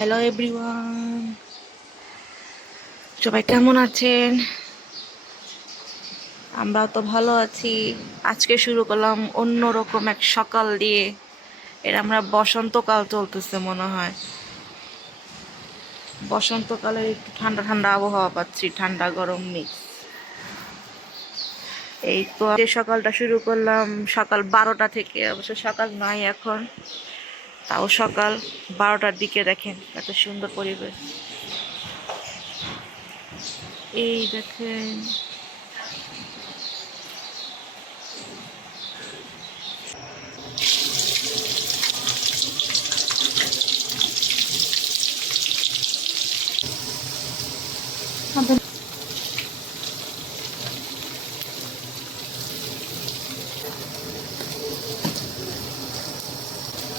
Hello everyone, সবাই কেমন আছেন? আমরা তো ভালো আছি। আজকে শুরু করলাম অন্যরকম এক সকাল দিয়ে। এটা আমরা বসন্তকাল চলতেছে মনে হয়। বসন্তকালের একটু ঠান্ডা ঠান্ডা আবহাওয়া পাচ্ছি, ঠান্ডা গরম মিক্স। এই তো যে সকালটা শুরু করলাম সকাল 12টা থেকে, অবশ্য সকাল নয় এখন, তাও সকাল 12টার দিকে। দেখেন এত সুন্দর পরিবেশ, এই দেখেন।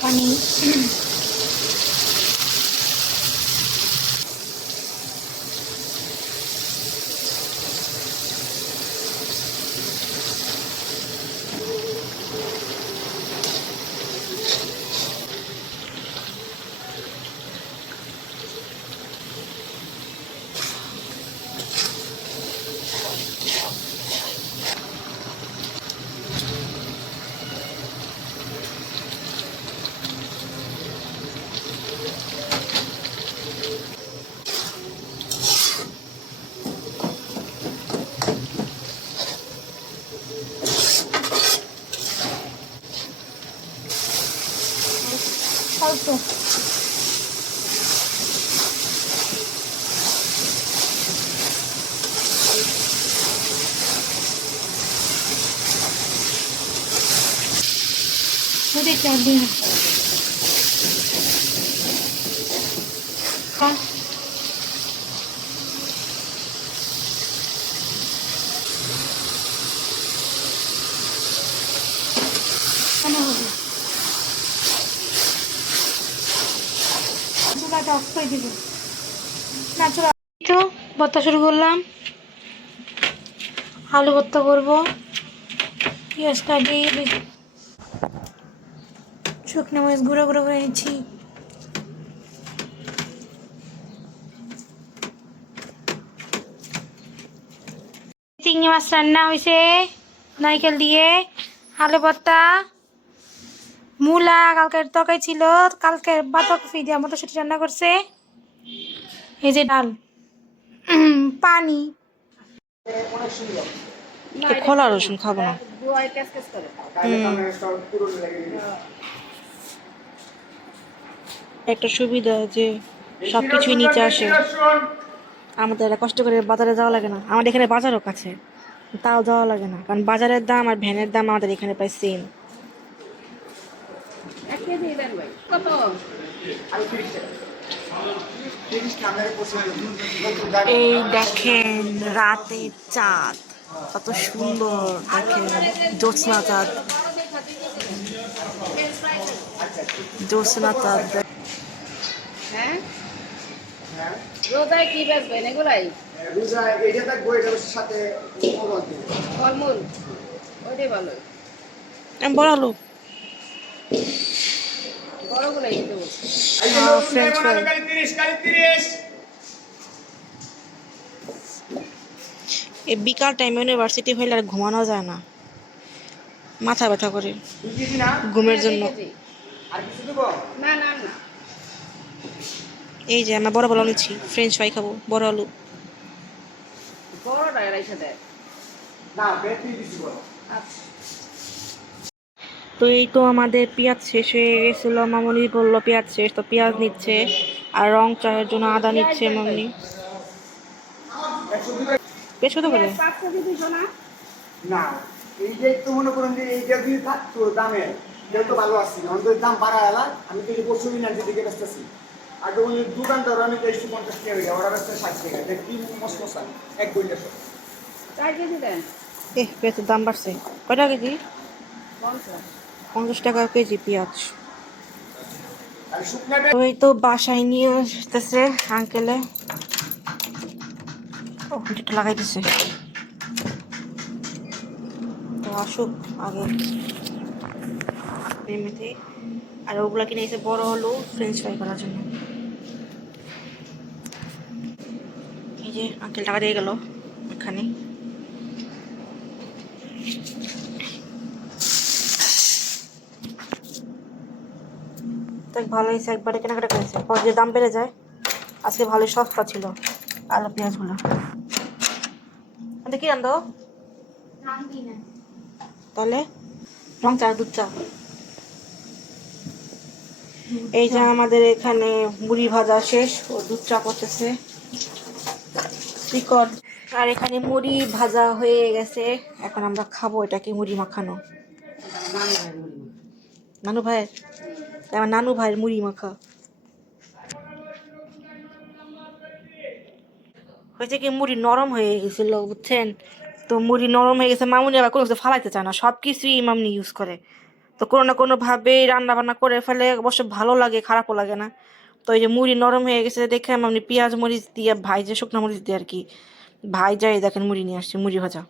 পানি অল্প। মুড়ি চার দিন কেন হবে? চুলাটা অফ করে দিব না। চুলা তো ভর্তা শুরু করলাম। আলু ভর্তা করবো, পেঁয়াজ কাটিয়ে শুকনো মরিচ গুঁড়ো গুঁড়ো করে নিচ্ছি। চিংড়ি মাছ রান্না হয়েছে নারকেল দিয়ে, আলু ভর্তা, মূলা কালকের তরকারি ছিল, কালকে বাঁধাকপি দিয়ে মটরশুঁটি রান্না করছে, এই যে ডাল, পানি। খোলা রসুন খাবো না। একটা সুবিধা যে সবকিছুই নিচে আসে, আমাদের কষ্ট করে বাজারে যাওয়া লাগে না। আমাদের এখানে বাজারও কাছে, তাও যাওয়া লাগে না, কারণ বাজারের দাম আর ভ্যানের দাম আমাদের এখানে প্রায় সেম। এই দেখেন রাতের চাঁদ কত সুন্দর, দেখেন জ্যোৎস্না চাঁদ, জ্যোৎস্না চাঁদ। হ্যাঁ, রোজায় কি বেচবেন এগুলাই? রোজায় এটা থাকবো, এটার সাথে ফলমূল ওইটাই ভালো। আমি বড় আলু, বড়গুলাই কিন্তু ফ্রেঞ্চ ফ্রাই। এই বিকাল টাইমে ইউনিভার্সিটি হইলে আর ঘুমানো যায় না, মাথা ব্যথা করে ঘুমের জন্য। আর কিছু দেবো? না না না, এই যে আমরা বড় বড় নিচ্ছি, ফ্রেঞ্চ ফ্রাই খাবো, বড় আলু। বড়টা রাইখা দেয়। না, বেশি দিছি বলো। আচ্ছা, তো এই তো আমাদের পেঁয়াজ শেষ হয়ে গেছিল, মামনি বললো পেঁয়াজ শেষ, তো পেঁয়াজ নিচ্ছে। আর রং চায়ের জন্য আদা নিচ্ছে মামনি। বেশ কত করে? 5 কেজি দিছো না? না, এই যে একটু মনে করুন যে এইটা যদি থাকতো দামে, যেহেতু ভালো আসছিল, আমাদের দাম বাড়া এলা, আমি তো পরশু দিন আনছি দিকে বেচতেছি। আর যখন দোকানদার আমি 150 টাকা হয়ে যায়, ওরা বেচতে 60 টাকা। দেখ কি মশমশা, এক বইটা 4 কেজি দেন। পেঁয়াজের দাম বাড়ছে। কয়টা কেজি? 50। 50 টাকা কেজি পেঁয়াজ। আর শুকনা তো এই তো বাসায় নিয়ে আসতেছে আঙ্কেলে। ও এটা লাগাই দিছে, তো আসুক আগে এমনিতে। আর ওগুলা কিনে এসে বড় হলো ফ্রেঞ্চ ফ্রাই করার জন্য। যে আঙ্কেল টাকা দিয়ে গেল এখানে। দেখ ভালো হয়েছে, একবারে কেনাকাটা করেছে, পর যে দাম বেড়ে যায়। আজকে ভালোই সস্তা ছিল আলু পেঁয়াজগুলো। কি আনতো তাহলে? রং চা, দুধ চা। এই যে আমাদের এখানে মুড়ি ভাজা শেষ, ও দুধ চা করতেছে শিকর। আর এখানে মুড়ি ভাজা হয়ে গেছে, এখন আমরা খাবো এটাকে মুড়ি মাখানো। নানু ভাইয়ের, আমার নানু ভাইয়ের মুড়ি মাখা হয়েছে কি, মুড়ি নরম হয়ে গেছিল বুঝছেন। তো মুড়ি নরম হয়ে গেছে, মামুনি আবার কোনো কিছু ফালাইতে চায় না, সব কিছুই মামনি ইউজ করে। তো কোনো না কোনো ভাবে রান্না বান্না করে ফেলে, অবশ্য ভালো লাগে, খারাপও লাগে না। তো এই যে মুড়ি নরম হয়ে গেছে দেখে মামনি পেঁয়াজ মরিচ দিয়ে ভাইজে, শুকনো মরিচ দিয়ে আর কি ভাই যাই, দেখেন মুড়ি নিয়ে আসছে, মুড়ি ভাজা।